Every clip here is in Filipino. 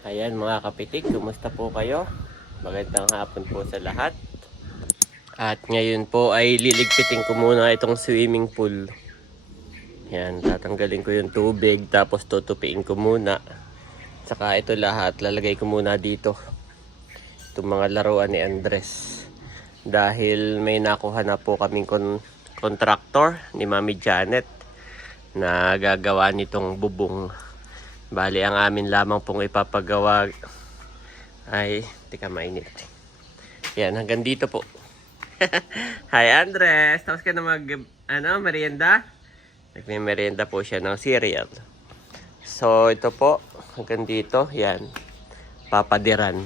Ayan mga kapitik, kumusta po kayo? Magandang hapon po sa lahat. At ngayon po ay liligpitin ko muna itong swimming pool. Ayan, tatanggalin ko yung tubig tapos tutupiin ko muna. Saka ito lahat, lalagay ko muna dito. Itong mga laruan ni Andres. Dahil may nakuha na po kaming contractor ni Mami Janet na gagawa nitong bubong. Bali, ang amin lamang pong ipapagawa ay, tika mainit. Yan, hanggang dito po. Hi Andres, tapos ka na merienda? Nagme-merienda po siya ng cereal. So, ito po, hanggang dito, yan. Papadiran.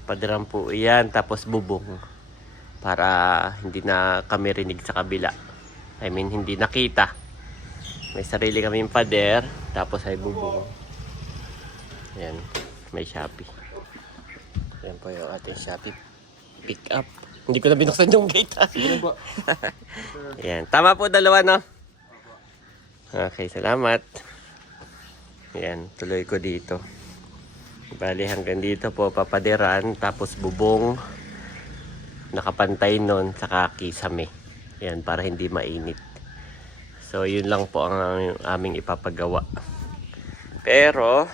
Papadiran po yan, tapos bubong. Para hindi na kami rinig sa kabila. I mean, hindi nakita. May sarili kaming pader, tapos ay bubong. Yan, may Shopee. Yan po yung ating Shopee pick up. Hindi ko na binuksan yung gate. Sige po. Yan, tama po dalawa, no? Okay, salamat. Yan, tuloy ko dito. Bali hanggang dito po papadiran, tapos bubong. Nakapantay nun, saka kisame. Yan, para hindi mainit. So, yun lang po ang aming ipapagawa. Pero,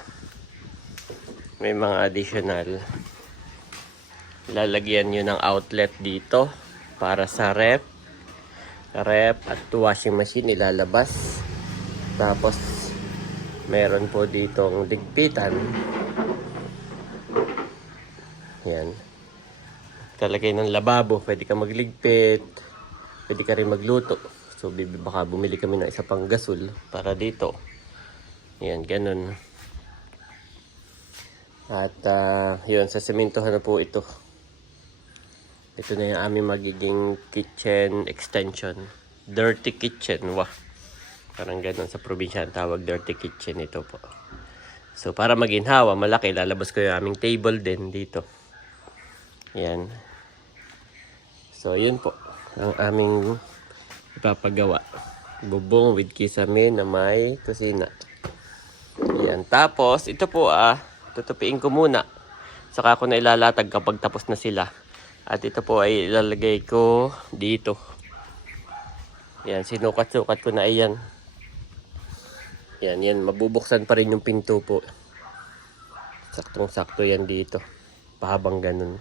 may mga additional. Lalagyan nyo ng outlet dito para sa rep at washing machine ilalabas. Tapos, meron po ditong digpitan. Yan. Talagay ng lababo. Pwede ka magligpit. Pwede ka rin magluto. So, baka bumili kami ng isa pang gasol para dito. Yan, ganun. At, yun, sa sementohan na po ito. Ito na yung aming magiging kitchen extension. Dirty kitchen, wah. Parang ganun sa probinsya ang tawag, dirty kitchen ito po. So, para maginhawa, malaki, lalabas ko yung aming table din dito. Yan. So, yun po. Ang aming ipapagawa. Bubong with kisame na may kusina. Yan. Tapos, ito po tutupiin ko muna. Saka ako na ilalatag kapag tapos na sila. At ito po ay ilalagay ko dito. Yan. Sinukat-sukat ko na iyan. Yan. Mabubuksan pa rin yung pinto po. Saktong-sakto yan dito. Pahabang ganun.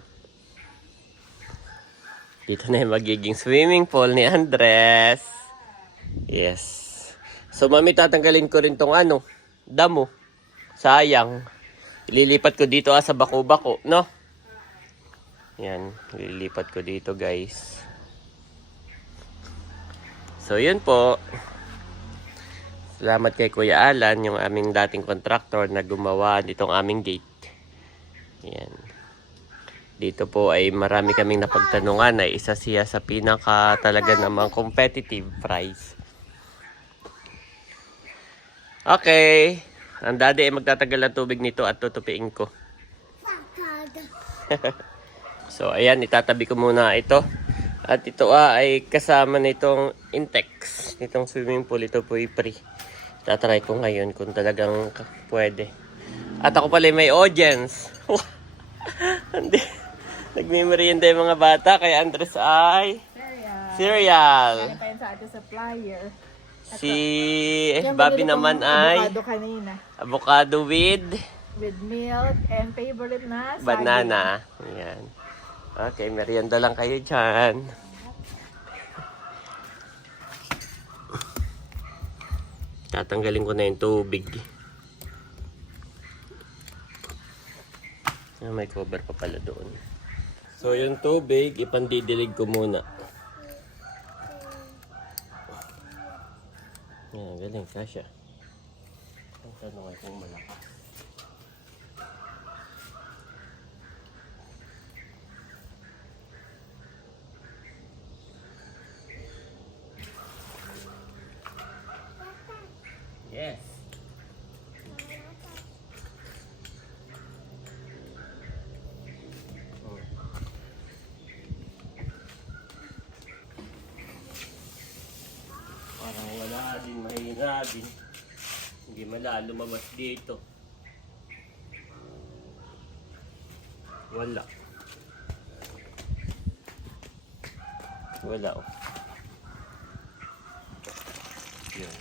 Dito na yung magiging swimming pool ni Andres. Yes. So, mami, tatanggalin ko rin tong damo. Sayang. Ililipat ko dito sa bako-bako, no? Yan. Ililipat ko dito, guys. So, yun po. Salamat kay Kuya Alan, yung aming dating contractor na gumawa nitong aming gate. Yan. Dito po ay marami kaming napagtanungan ay isa siya sa pinaka talaga namang competitive price. Okay. Ang daddy ay magtatagal ng tubig nito at tutupiin ko. So, ayan. Itatabi ko muna ito. At ito ay kasama nitong Intex. Itong swimming pool. Ito po ay free. Tatry ko ngayon kung talagang pwede. At ako pala may audience. Hindi. Nagmimerienda yung mga bata. Kaya Andres ay cereal. Kaya pa yun sa ating supplier. Si Bobby naman ay avocado kanina. avocado with Milk and favorite na banana. Ayan. Okay, merienda lang kayo dyan. Tatanggalin ko na yung tubig. May cover pa pala doon. So, yung tubig, ipandidilig ko muna. Yan, galing, kasya. Ang tanong ay kung malaki. Yes. Parang wala din, mahina din. Hindi malalo lumabas dito. Wala. Wala oh. Yun.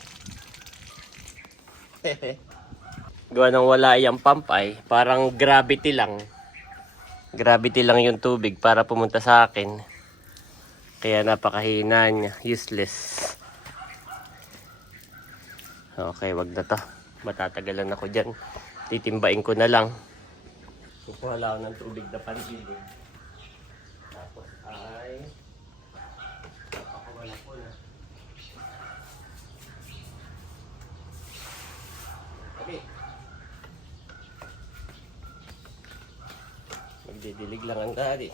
Gawa nang wala yung pump ay, parang gravity lang. Gravity lang yung tubig para pumunta sa akin. Kaya napakahina niya. Useless. Okay, wag na to. Matatagalan ako dyan. Titimbain ko na lang. Kukuha lang ako ng tubig na pandilig. Tapos ay napakawala ko na. Okay. Magdidilig lang ang daddy.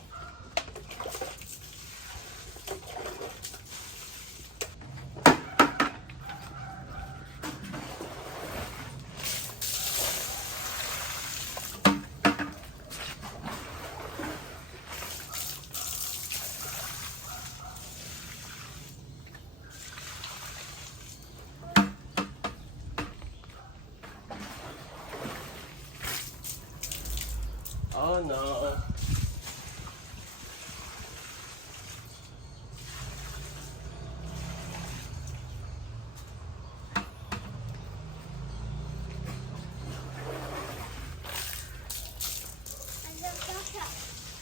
Oh no.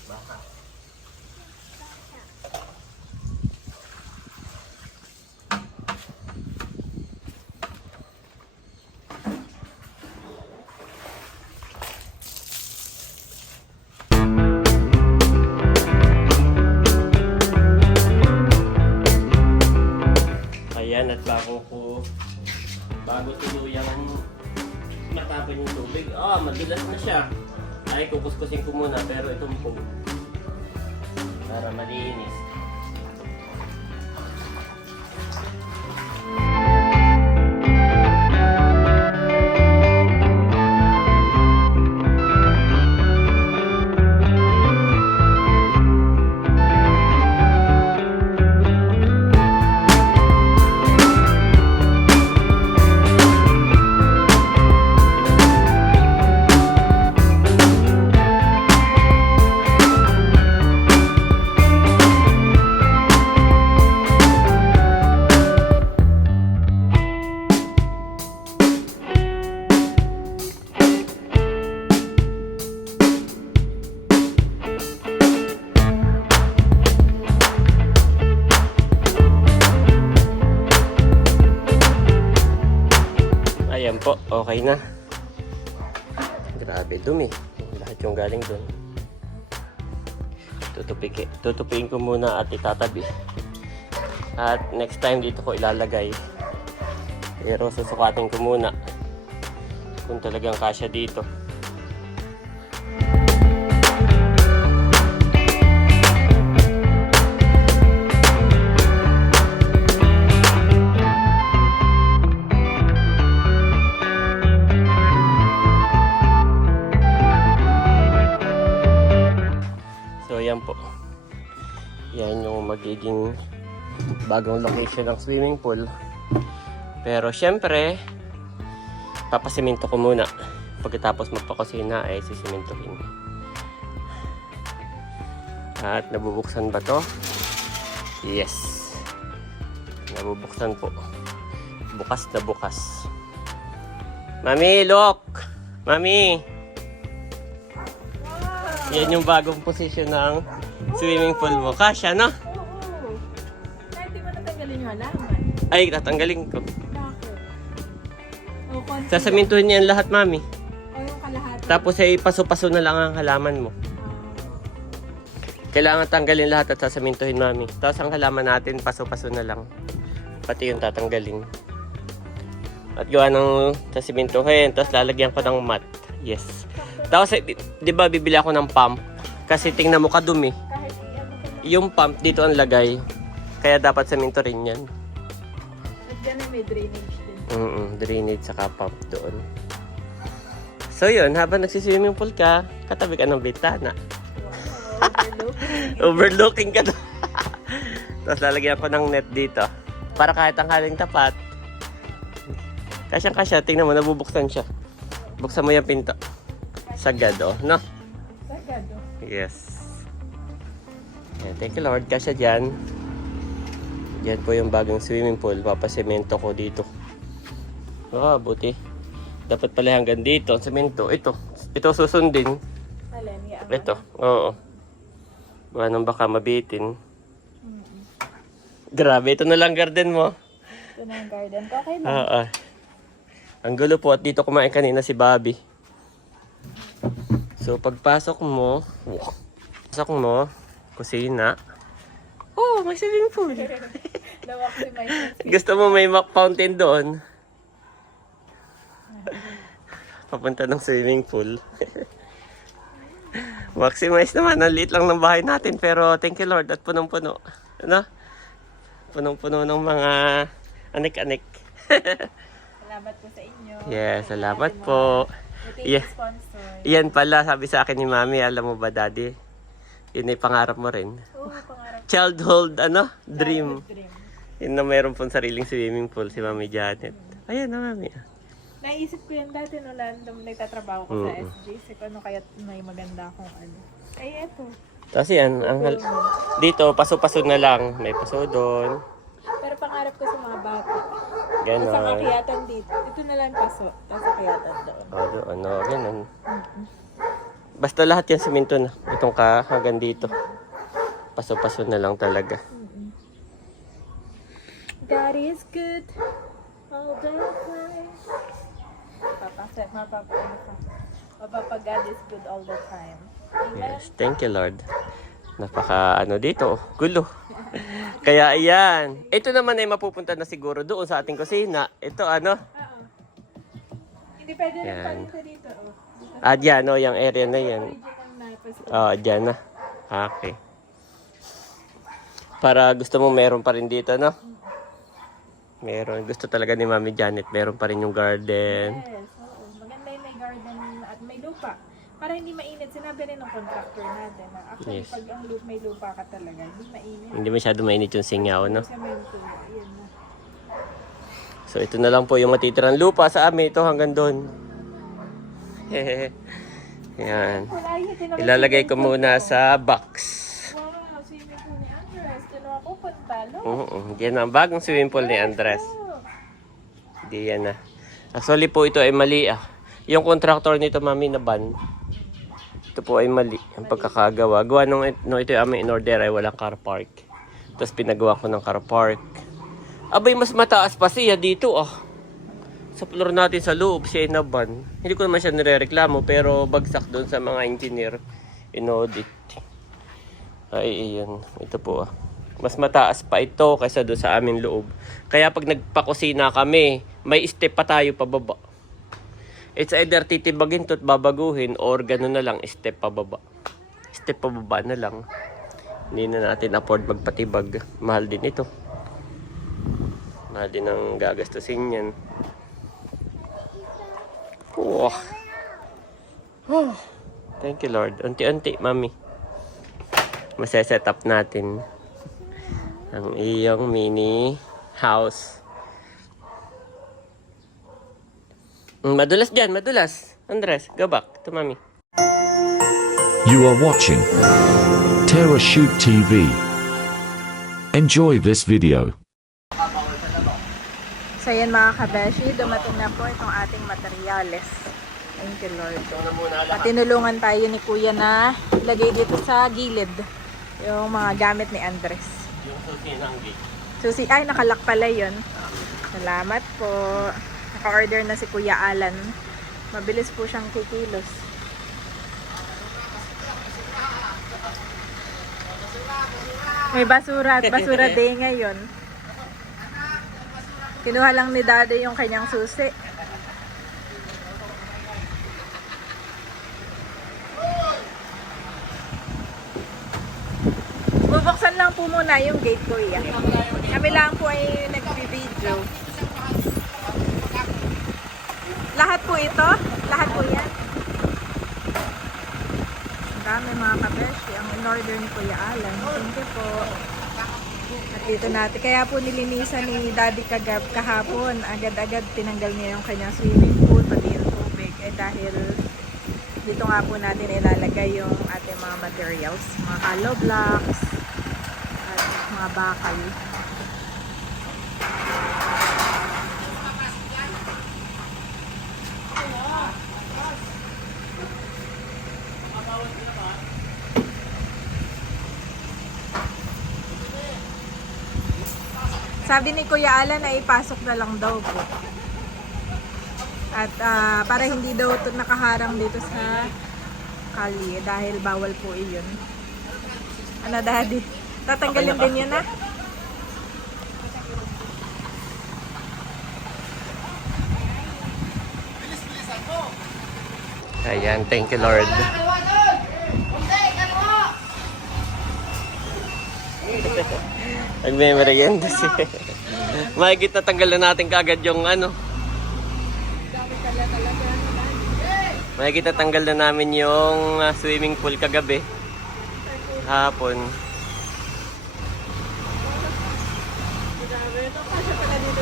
Baka. Ayan, at bago tuluyang matapon yung tubig. Madulas na siya. Ay, kukuskusin ko muna, pero itong po para malinis. Ayan po, okay na. Grabe, dumi. Lahat yung galing dun. Tutupiin ko muna at itatabi. At next time dito ko ilalagay. Pero susukatin ko muna kung talagang kasya dito. So yan po. Yan yung magiging bagong location ng swimming pool. Pero syempre, papasiminto ko muna. Pagkatapos magpakusina ay sisimintuhin. At nabubuksan ba to? Yes. Nabubuksan po. Bukas na bukas. Mami, look! Mami! Yan yung bagong position ng swimming pool mo. Kasya, no? Oo. Kahit di mo natanggalin yung halaman. Ay, tatanggalin ko. Bakit? O, konti. Sasamintuhin niyan lahat, mami. O, yung kalahati. Tapos ay paso-paso na lang ang halaman mo. Kailangan tanggalin lahat at sasamintuhin, mami. Tapos ang halaman natin, paso-paso na lang. Pati yung tatanggalin. At gawa ng sasimintuhin. Tapos lalagyan ko ng mat. Yes. Tapos, di ba bibili ako ng pump? Kasi tingnan mo kadumi. Kahit i-ano ko lang. Yung pump dito ang lagay. Kaya dapat saminto rin yan. At dyan ay may drainage din. Drainage saka pump doon. So yun, habang nagsiswimming pool ka, katabi ka ng bitana. Wow, overlook. Overlooking ka doon. Tapos lalagyan ko ng net dito. Para kahit ang haling tapat. Kasyang-kasya, tingnan mo, nabubuksan siya. Buksan mo yung pinto. Sagad, oh, no? Sagad. Delikado. Yes. Ayan, thank you Lord. Kasya dyan. Yan po yung bagong swimming pool. Papasemento ko dito. Buti. Dapat pala hanggang dito. Semento. Ito susundin. Alin, yung Ito. Oo. Baka mabitin. Grabe. Ito na lang garden mo. Ito na yung garden ko. Okay lang. Oo. Ang gulo po. At dito kumain kanina si Bobby. So, pagpasok mo, kusina. Oh, may swimming pool. Na-maximize. Gusto mo may fountain doon? Papunta ng swimming pool. Maximize naman. Ang liit lang ng bahay natin. Pero thank you Lord at punong-puno. Ano? Punong-puno ng mga anik-anik. Salamat po sa inyo. Yes, salamat po. Yeah. Yeah. Sponsor. Iyan pala, sabi sa akin ni Mami, alam mo ba Daddy? Yun ay pangarap mo rin. Oo, pangarap. Childhood, dream. Dream. Yun na mayroon pong sariling swimming pool si Mami Janet. Ayan na Mami. Naisip ko yan dati nung nagtatrabaho ko sa SJC. Kung ano kaya may maganda akong ano. Ay, eto. Tapos yan, dito, paso-paso na lang. May paso doon. Pero pangarap ko sa mga bata. Ganon. Tapos ang akyatan dito. Ito na lang paso. Tapos akyatan doon. Ganun. Basta lahat yan siminto na. Itong hanggang dito. Paso-paso na lang talaga. God is good. All the time. Mapapa God is good all the time. Amen. Yes, thank you Lord. Napaka dito, gulo. Kaya ayan. Ito naman ay mapupunta na siguro doon sa ating kusina. Ito Oo. Hindi pwede rin Yan. palito dito. Dito dyan yung area na yan. original na paso. Dyan na. Okay. Para gusto mo meron pa rin dito, no? Meron. Gusto talaga ni Mami Janet, meron pa rin yung garden. Yes, oo. Maganda yung may garden at may lupa. Para hindi mainit. Sinabi rin ng contractor natin na actually Yes. pag ang may lupa ka talaga, hindi mainit. Hindi masyado mainit yung singaw, no? Semento. Ayan na. So ito na lang po yung matitirang lupa sa amin. Ito hanggang doon. Yan. Wala yun. Tinawag Ilalagay ko muna sa box. Wow, swimming pool ni Andres. Kinuha ko pantalo. Yan ang bagong swimming pool ni Andres. Hindi yan na. Actually po ito ay mali Yung contractor nito Mami na ban. Ito po ay mali. Ang pagkakagawa. Gawa nung ito yung aming in-order ay walang car park. Tapos pinagawa ko ng car park. Abay mas mataas pa siya dito Sa floor natin sa loob siya ay naban. Hindi ko naman siya nirereklamo pero bagsak doon sa mga engineer. In-audit. Ay iyan. Ito po Mas mataas pa ito kaysa doon sa aming loob. Kaya pag nagpakusina kami, may step pa tayo pababa. It's either titibagin to at babaguhin or gano'n na lang, step pababa. Step pababa na lang. Hindi na natin afford magpatibag. Mahal din ito. Mahal din ang gagastusin yan. Thank you Lord. Unti-unti, Mami. Maseset up natin ang iyong mini house. Madulas dyan, madulas. Andres, go back to Mami. You are watching Terra Shoot TV. Enjoy this video. So yan mga kabeshi, dumating na po itong ating materyales. Thank you Lord. At tinulungan tayo ni Kuya na ilagay dito sa gilid yung mga gamit ni Andres. Yung susi ng gate. Susi, ay nakalak pala yun. Salamat po. Naka-order na si Kuya Alan. Mabilis po siyang kikilos. May basura at basura day ngayon. Kinuha lang ni Daddy yung kanyang susi. Bubuksan lang po muna yung gate ko yan. Kami lang po ay nag-video. Lahat po ito? Lahat po yan? Ang dami mga kabeshi. Ang in-order ni Kuya Alan. Thank you po. At dito natin. Kaya po nilinisan ni Daddy kahapon. Agad-agad tinanggal niya yung kanyang swimming pool, pati yung tubig. Dahil Dito nga po natin ilalagay yung ating mga materials, mga hollow blocks, at mga bakal. Sabi ni Kuya Alan ay ipasok na lang daw po. At para hindi daw ito nakaharang dito sa kalye dahil bawal po iyon. Ano daddy? Tatanggalin din yun na? Ayan, thank you Lord. Nagme-merienda si. Mahigit natanggal na natin kaagad yung ano. Mahigit natanggal na namin yung swimming pool kagabi. Hapon.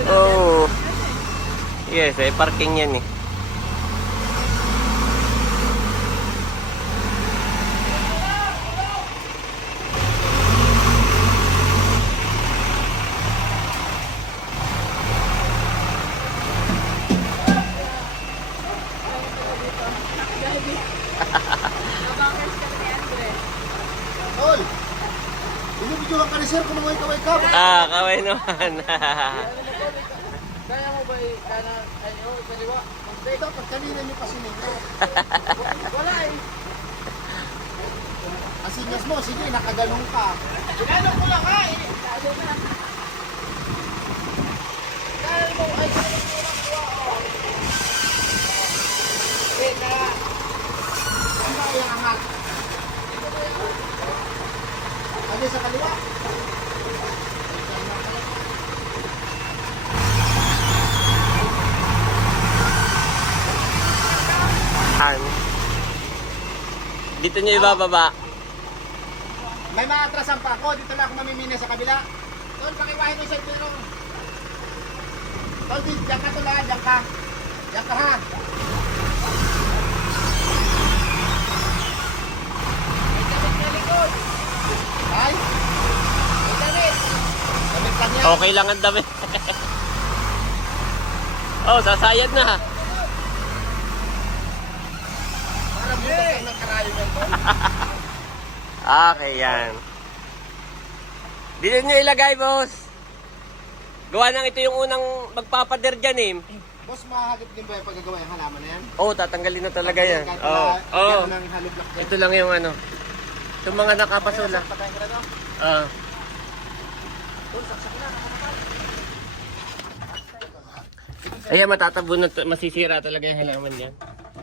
Oh. Yes, parking yan eh. Tol, binibidyohan ka ni sir kung may kaway ka. Kaway naman. Kaya mo ba kanan, kaliwa? Dapat kanina niyo pa sininyo. Wala eh. Asinyas mo, sige, nakaganong ka. Ganong ko lang ha eh. Dahil mo, ay, ganong ko lang ko. Eh, kaya. Ang ba yung angat? Lagi sa kaliwa. Dito nyo ibababa. May maatrasan pa ako. Dito lang ako mamimina sa kabila. Tol, pakiwahin mo sa pero. Tol, diyan ka tol ha. Diyan ka. Diyan ka ha. May damit na likod. Ay? May damit. Damit ka niya. Okay lang ang dami. Oh, sasayad na. Para butas ng karayo ng tol. Okay, yan. Dito nyo ilagay, boss. Gawa nang ito yung unang magpapader dyan eh. Boss, mahagip din ba yung paggagawa yung halaman na yan? Oh, tatanggalin na talaga yan. Kahit Oh, wala, oh. lagyan mo ng hollow block dyan. Ito lang yung ano. Itong mga nakapasula. Patayin ka na to. Ah. Ayan, matatabo na, masisira talaga yung halaman yan.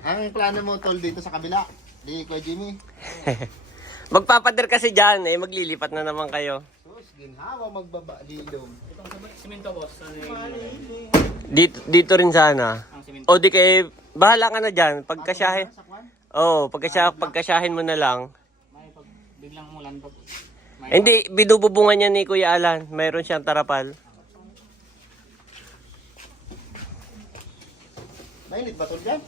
Ang plano mo tol dito sa kabila? Di Kuya Jimmy? Magpapader kasi dyan eh, maglilipat na naman kayo. Sus, ginhawa magbaba lilom. Dito rin sana. O di kay, bahala ka na dyan. Pagkasyahin. Oh, pagkasyahin mo na lang. Biglang mulan pag Hindi, binububungan niya ni Kuya Alan. Mayroon siyang tarapal. Mainit ba tol dyan?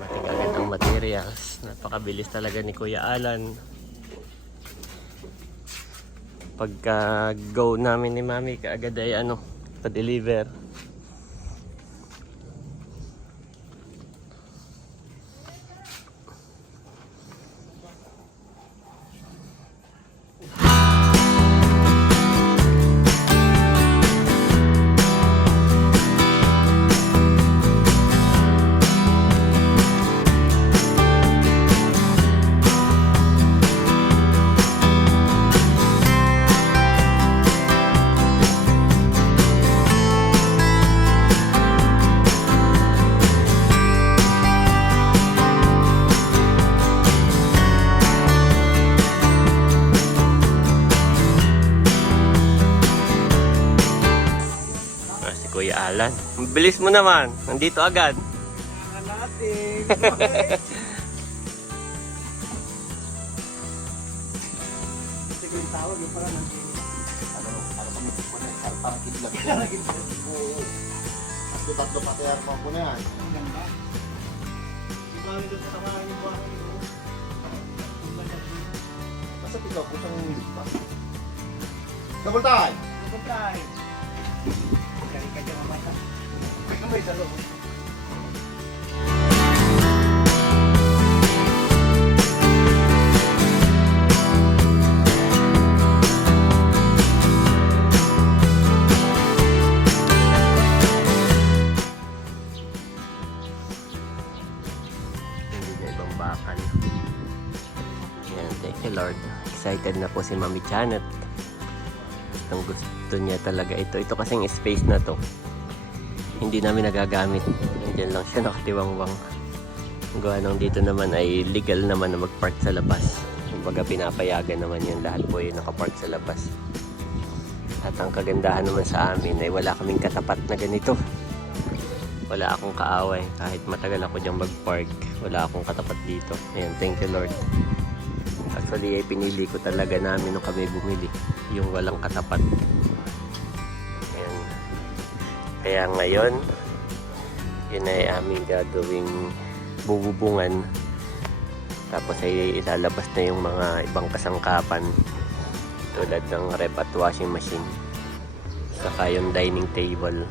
Matigagat ang materials. Napakabilis talaga ni Kuya Alan. Pagka go namin ni Mami, kaagad ay pa-deliver. Si Kuya Alan. Ang bilis mo naman. Nandito agad. tatlo pati ang mga na yan. Ang ganda. Basta ikaw po siyang lipa. Double time! Double time. Galing ka dyan mamata. May sa loob. Hindi na ibang bakal. Yan, thank you Lord. Excited na po si Mami Janet. Ang gusto niya talaga ito. Ito kasing space na to. Hindi namin nagagamit. Diyan lang siya nakatiwangwang. Ang gawa nang dito naman ay legal naman na mag-park sa labas. Kumbaga pinapayagan naman yun. Lahat po yung nakapark sa labas. At ang kagandahan naman sa amin ay wala kaming katapat na ganito. Wala akong kaaway. Kahit matagal ako diyang mag-park, wala akong katapat dito. Ayan, thank you Lord. Actually, ay pinili ko talaga namin nung kami bumili. Yung walang katapat. Ayan. Kaya ngayon, yun ay aming gagawing bububungan. Tapos ay ilalabas na yung mga ibang kasangkapan. Tulad ng rep at washing machine. Saka yung dining table.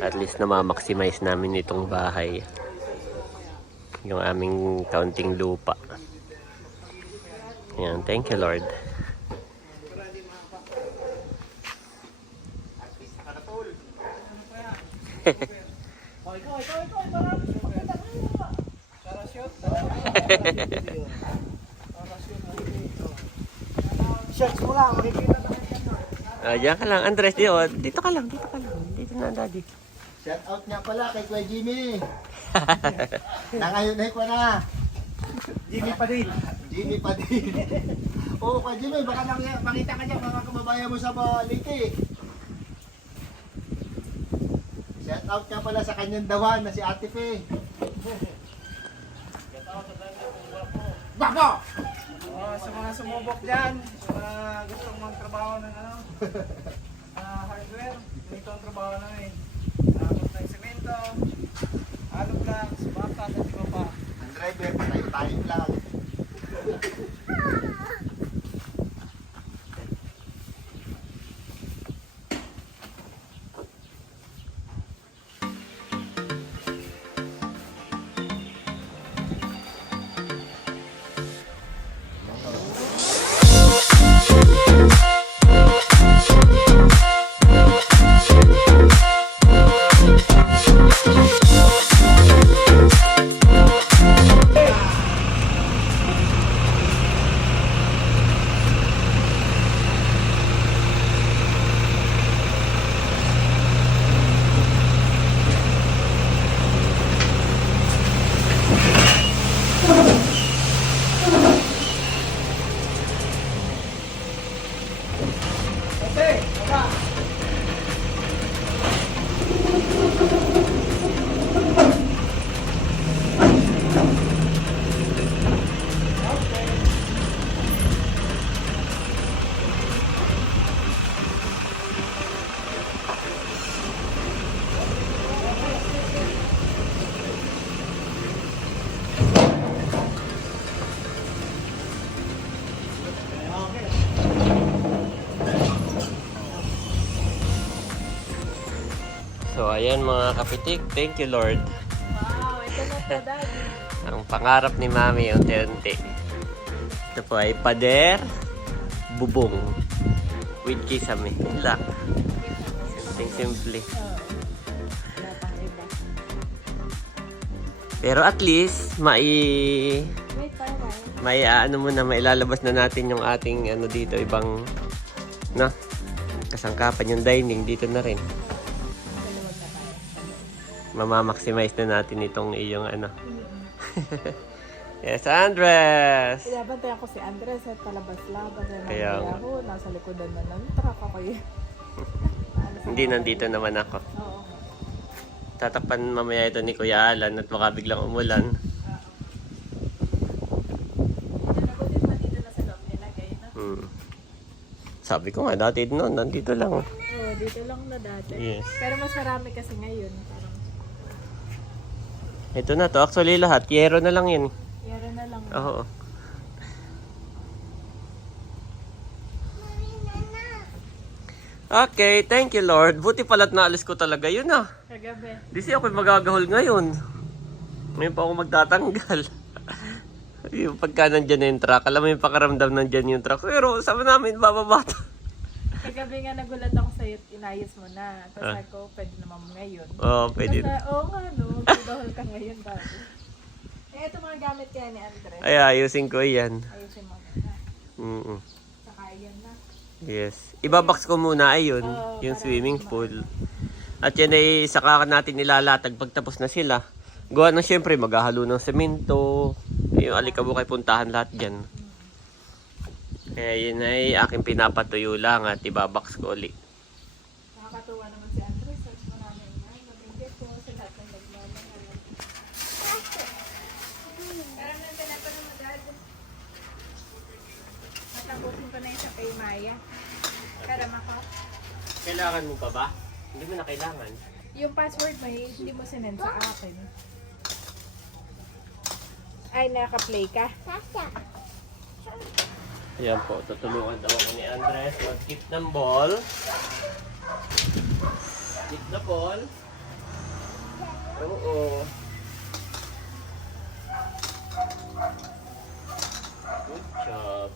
At least na ma-maximize namin itong bahay. Yung aming kaunting lupa. Yan, thank you Lord. Shots mo lang, makikita na Diyan ka lang, Andres. Dito ka lang, dito ka lang. Dito na, Daddy. Shout out nga pala kay Kuya Jimmy. Nangayon ko na. Jimmy pa din. Jimmy pa din. Oo, Kuya Jimmy, baka makita ka niya mga kababayan mo sa Balite. Shout out nga pala sa kanyang dawan na si Ate Fe. Bako! Sa mga sumubok dyan, sa mga gustong magtrabaho ng hardware, dito ang trabaho namin. Nakakot ng semento, alog lang, subaka, at iba pa. Ang driver, patayo-tayo lang. So, ayan mga kapitik. Thank you, Lord. Wow, ito na po, Daddy. Ang pangarap ni Mami, unti-unti. Ito po ay pader, bubong, with kisame. Lang. Simple. Wala pang iba. Pero at least, Wait, parang mailalabas na natin yung ating dito, ibang, kasangkapan yung dining dito na rin. Mamamaximize na natin itong iyong Yes, Andres! Pinabantayan ko si Andres at palabas labas. Kaya nga. Ako, nasa likodan na ng truck ako yun. Hindi, nandito naman ako. Oo. Tatakpan mamaya ito ni Kuya Alan at baka biglang umulan. Nagulit pa dito na sa loob nilagay, no? Sabi ko nga, dati nandito lang. Oo, dito lang na dati. Yes. Pero mas marami kasi ngayon. Parang, Ito na to. Actually lahat. Yero na lang yan. yara na lang. Oo. Okay, thank you Lord. Buti pala't naalis ko talaga yun ah. Kagabi. Di siya ako magagahol ngayon. Ngayon pa ako magtatanggal. Yung pagka nandyan na yung truck, alam mo yung pakaramdam nandyan yung truck. Pero sama namin, bababa. Kagabi nga nagulat ako sa'yo, inayos mo na. Tapos ako, pwede naman ngayon. Oo, pwede. Tapos, oo nga no, magdahol ka ngayon dati. Eh, ito mga gamit kaya ni Andres. Ay, ayusin ko yan. Ayusin mo na. Mm-mm. Saka yan na. Yes. Ibabox ko muna ayun, Oo, yung para swimming pool. At yan ay saka natin nilalatag pagtapos na sila. Gawa na syempre maghahalo ng semento. Yung alikabok ay puntahan lahat dyan. Kaya yun ay aking pinapatuyo lang at ibabox ko ulit. Nakakatuwa naman si Andres. Tapos maraming mabigay ko sa lahat ng nagmamahal. Parang nang pinapanood mo dad. Matapusin ko na yung sa kay Maya. Karam ako. Kailangan mo pa ba? Hindi mo na kailangan. Yung password mo, hindi mo sinend sa akin. Ay, naka-play ka? Ayan po, tutulungan daw ako ni Andres. Mag-keep ng ball. Keep the ball. Oo. Good job.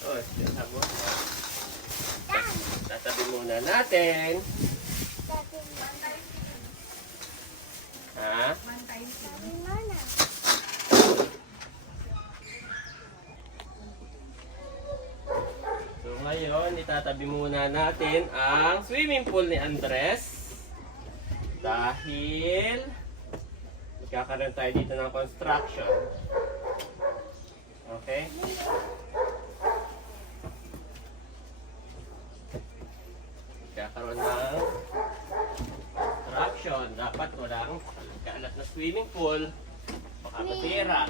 Oh, sabon. Tatabi muna natin. Ha? So ngayon, itatabi muna natin ang swimming pool ni Andres. Dahil magkakaroon tayo dito ng construction. Okay? Magkakaroon ng construction. Dapat walang kaalat na swimming pool. Baka matira.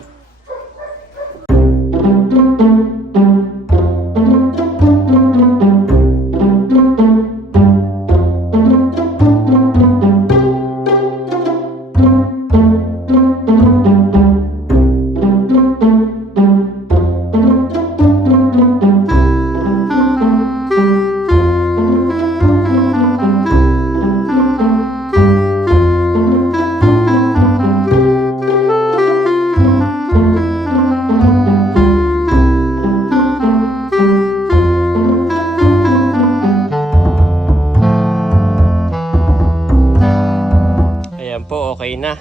Ayan po, okay na.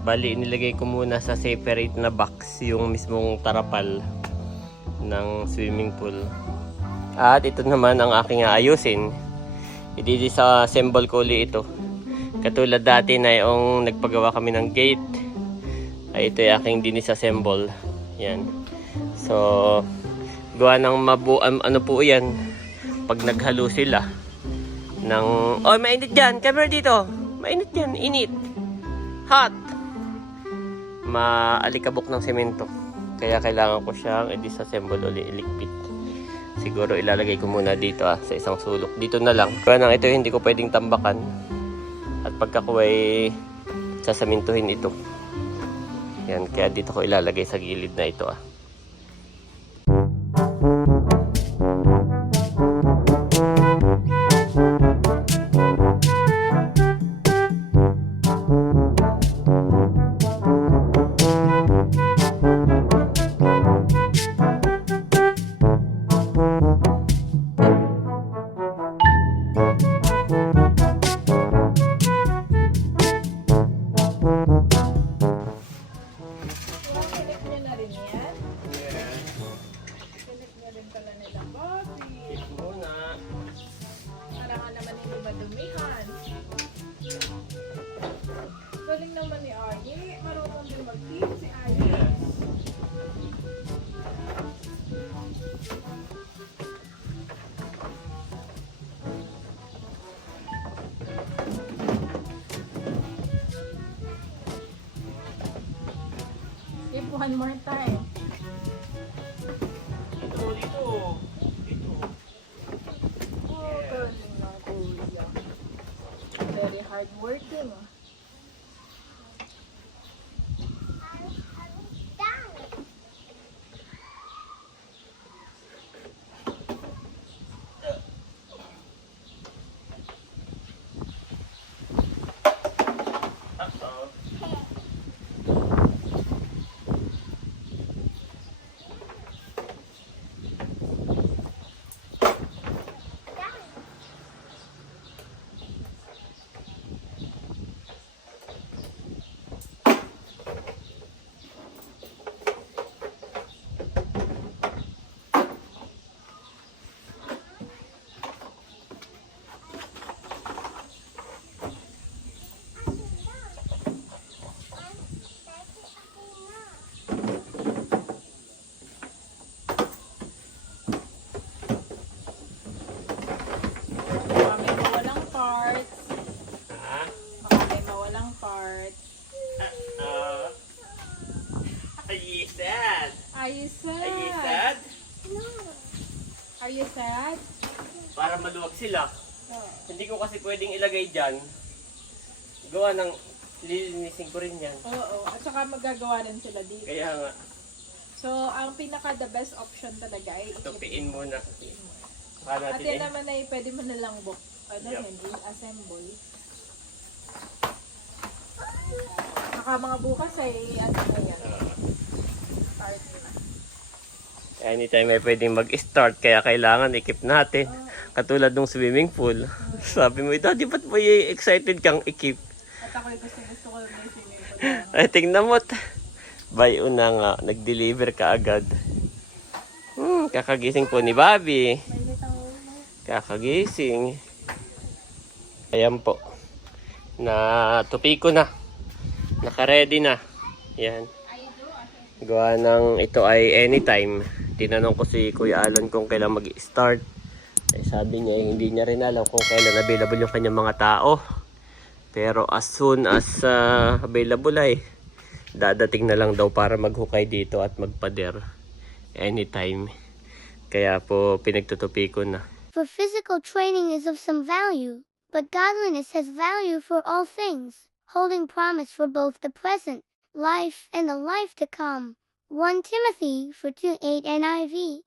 Bali, nilagay ko muna sa separate na box yung mismong tarapal ng swimming pool. At ito naman ang aking aayusin. I-disassemble ko ulit ito. Katulad dati na yung nagpagawa kami ng gate, ay ito yung aking dinisassemble. Yan. So, gawa ng ano po yan, pag naghalo sila ng, oh mainit dyan, camera dito, mainit yan, init, hot, maalikabok ng semento. Kaya kailangan ko siyang i-disassemble ulit, ilikpit. Siguro ilalagay ko muna dito sa isang sulok. Dito na lang. Kaya nang ito hindi ko pwedeng tambakan. At pagkakuway sasamintuhin ito. Yan, kaya dito ko ilalagay sa gilid na ito Pinik niyo na rin yan? Pinik niyo rin pala nila coffee. Ito muna. Para nga naman hindi madumihan. Galing naman ni Arnie. Marunong din mag-tip si Arnie. one more time. Dito, dito. Dito. Oh, galing ng kuya. Very hardworking. Baka may mawalang parts. Ha? Baka may mawalang parts. Are you sad? Are you sad? Are you sad? Are you sad? Para maluwag sila. Oh. Hindi ko kasi pwedeng ilagay dyan. Gawa ng lilinisin ko rin yan. Oo. At saka magagawa rin sila dito. Kaya nga, So, ang pinaka the best option talaga ay tupiin muna. Saka At natin yan naman ay pwede mo na lang Yup. yun, i-assemble. Saka mga bukas ay ano na yan. Start na. Anytime ay pwedeng mag-start, kaya kailangan ikip natin. Katulad ng swimming pool. Sabi mo, Daddy, ba't mo excited kang ikip? At ako'y gusto ko may swimming pool. Ay, tingnan mo. By una nga, nag-deliver ka agad. Kakagising po ni Bobby. Kakagising. Ayan po. Natupi ko na. Naka-ready na. Yan. Gawa ng ito ay anytime. Tinanong ko si Kuya Alan kung kailan mag-start. Eh, sabi niya hindi niya rin alam kung kailan available yung kanyang mga tao. Pero as soon as available ay dadating na lang daw para maghukay dito at magpader anytime. Kaya po pinagtutupi ko na. For physical training is of some value, but godliness has value for all things, holding promise for both the present life and the life to come. 1 Timothy 4:2-8 NIV.